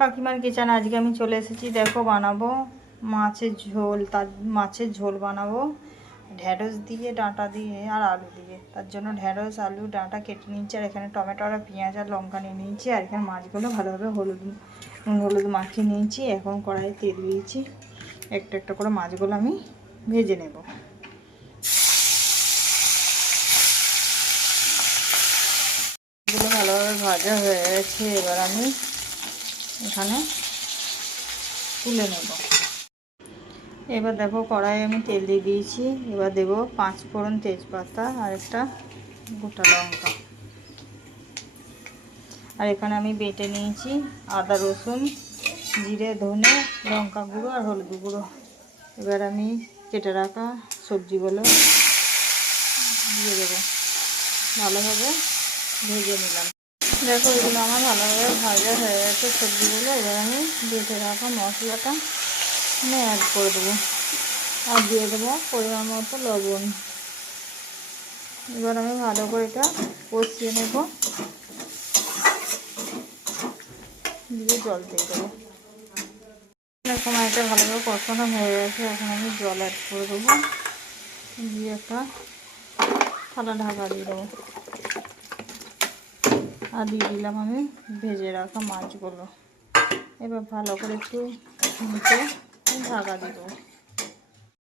কাকিমার কিচেন আজকে আমি চলে এসেছি। দেখো বানাবো মাছের ঝোল। তার মাছের ঝোল বানাবো ঢ্যাঁড়স দিয়ে, ডাঁটা দিয়ে আর আলু দিয়ে। তার জন্য ঢ্যাঁড়স, আলু, ডাঁটা কেটে নিয়েছি, আর এখানে টমেটো আর পেঁয়াজ আর লঙ্কা নিয়ে নিয়েছি। আর এখানে মাছগুলো ভালোভাবে হলুদ মাখিয়ে নিয়েছি। এখন কড়াইয়ে তেল দিয়েছি, একটা একটা করে মাছগুলো আমি ভেজে নেব। এগুলো ভালোভাবে ভাজা হয়ে গেছে, এবার আমি এখানে তুলে নেব। এবার দেখো কড়াইয়ে আমি তেল দিয়ে দিয়েছি। এবার দেবো 5 ফোড়ন, তেজপাতা আর একটা গোটা লঙ্কা। আর এখানে আমি বেটে নিয়েছি আদা, রসুন, জিরে, ধনে, লঙ্কা গুঁড়ো আর হলুদ গুঁড়ো। এবার আমি কেটে রাখা সবজিগুলো দিয়ে দেবো, ভালোভাবে ভেজে নিলাম। দেখো এগুলো আমার ভালোভাবে ভাজা হয়ে গেছে সবজিগুলো। এবার আমি বেটে রাখা মশলাটা অ্যাড করে দেবো আর দিয়ে দেবো পরিমাণ মতো লবণ। এবার আমি ভালো করে এটা কষিয়ে নেব, দিয়ে জল দিয়ে দেবো। এরকম এটা ভালোভাবে কষানো হয়ে গেছে, এখন আমি জল অ্যাড করে দেবো, দিয়ে একটা থালা ঢাকা দিয়ে দেবো। আর দিয়ে দিলাম আমি ভেজে রাখা মাছগুলো। এবার ভালো করে একটু নিচে ঢাকা দিয়ে দেবো।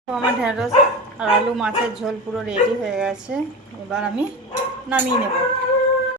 তো আমার ঢ্যাঁড়স আর আলু মাছের ঝোল পুরো রেডি হয়ে গেছে। এবার আমি নামিয়ে নেব।